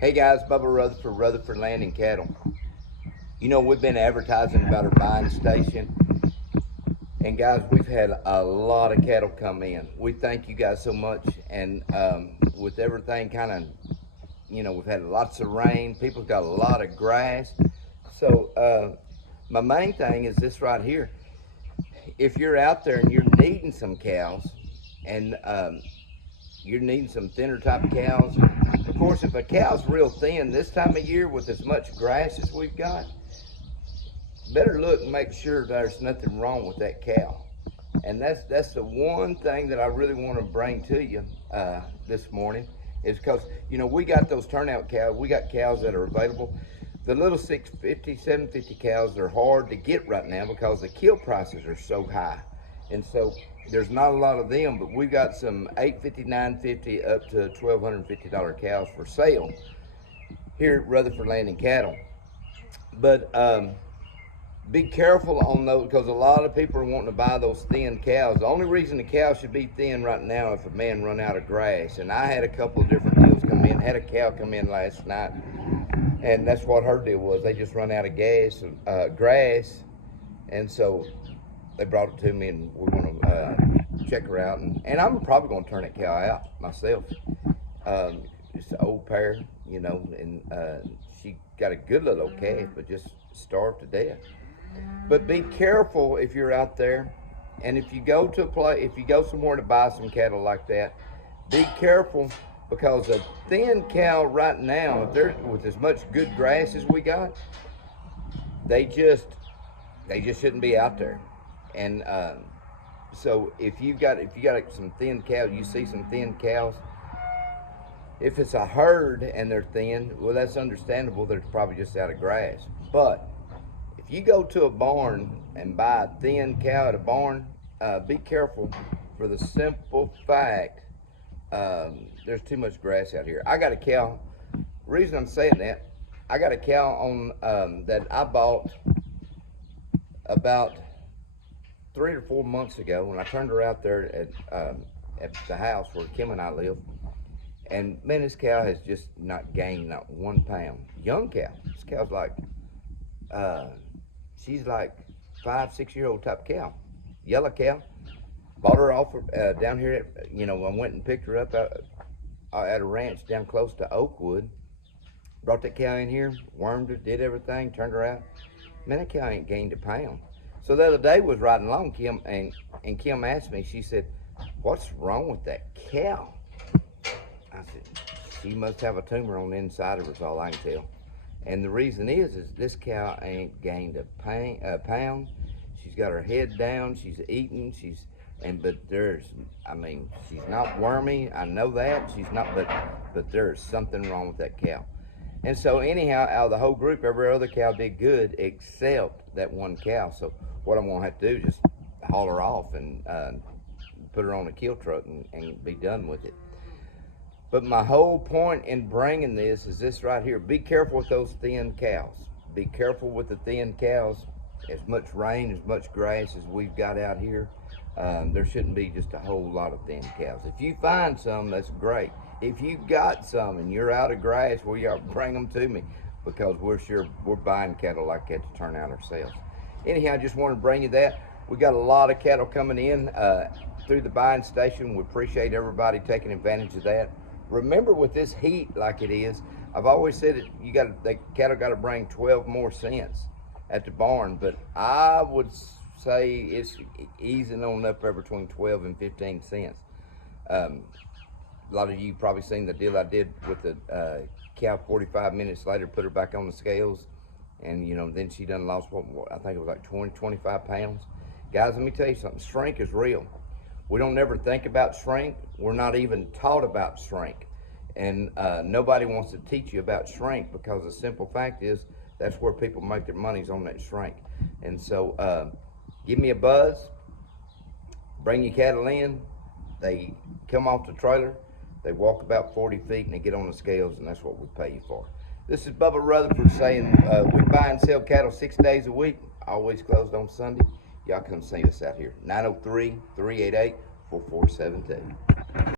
Hey guys, Bubba Rutherford, Rutherford Land and Cattle. You know, we've been advertising about our buying station, and guys, we've had a lot of cattle come in. We thank you guys so much, and with everything kind of, we've had lots of rain, people's got a lot of grass. So, my main thing is this right here. If you're out there and you're needing some cows, and you're needing some thinner type cows. Of course, if a cow's real thin this time of year with as much grass as we've got, better look and make sure there's nothing wrong with that cow. And that's the one thing that I really want to bring to you this morning is because, we got those turnout cows. We got cows that are available. The little 650, 750 cows are hard to get right now because the kill prices are so high. And so there's not a lot of them, but we've got some $850, $950 up to $1,250 cows for sale here at Rutherford Land and Cattle. But be careful on those because a lot of people are wanting to buy those thin cows. The only reason the cow should be thin right now if a man run out of grass. And I had a couple of different deals come in. Had a cow come in last night, and that's what her deal was. They just run out of grass, and so they brought it to me, and we're going to check her out. And I'm probably going to turn that cow out myself. It's an old pair, and she got a good little calf, but just starved to death. But be careful if you're out there, and if you go somewhere to buy some cattle like that, be careful because a thin cow right now, if they're with as much good grass as we got, they just shouldn't be out there. And so if you got some thin cows, you see some thin cows. If it's a herd and they're thin, well, that's understandable. They're probably just out of grass. But if you go to a barn and buy a thin cow at a barn, be careful for the simple fact there's too much grass out here. I got a cow. Reason I'm saying that, I got a cow on that I bought about 3 or 4 months ago when I turned her out there at the house where Kim and I live. And man, this cow has just not gained not 1 pound. Young cow. This cow's like, she's like 5, 6 year old type cow. Yellow cow. Bought her off down here at, I went and picked her up at a ranch down close to Oakwood. Brought that cow in here, wormed her, did everything, turned her out. Man, that cow ain't gained a pound. So the other day was riding along, Kim, and Kim asked me, she said, "What's wrong with that cow?" I said, "She must have a tumor on the inside of her, is all I can tell." And the reason is this cow ain't gained a pound. She's got her head down, she's eating, but she's not wormy. I know that she's not, but there's something wrong with that cow. And so anyhow, out of the whole group, every other cow did good except that one cow. So what I'm gonna have to do is just haul her off and put her on a kill truck and be done with it. But my whole point in bringing this is this right here. Be careful with those thin cows. Be careful with the thin cows. As much rain, as much grass as we've got out here, there shouldn't be just a whole lot of thin cows. If you find some, that's great. If you got some and you're out of grass, well, you bring them to me because we're buying cattle like that to turn out ourselves. Anyhow, I just wanted to bring you that. We got a lot of cattle coming in through the buying station. We appreciate everybody taking advantage of that. Remember, with this heat like it is, I've always said that the cattle got to bring 12 more cents at the barn, but I would say it's easing on up there between 12 and 15 cents. A lot of you probably seen the deal I did with the cow. 45 minutes later, put her back on the scales, and then she done lost what I think it was like 20, 25 pounds. Guys, let me tell you something. Shrink is real. We don't ever think about shrink. We're not even taught about shrink, and nobody wants to teach you about shrink because the simple fact is that's where people make their money's on that shrink. And so give me a buzz. Bring your cattle in. They come off the trailer. They walk about 40 feet and they get on the scales, and that's what we pay you for. This is Bubba Rutherford saying we buy and sell cattle 6 days a week, always closed on Sunday. Y'all come see us out here. 903-388-4472.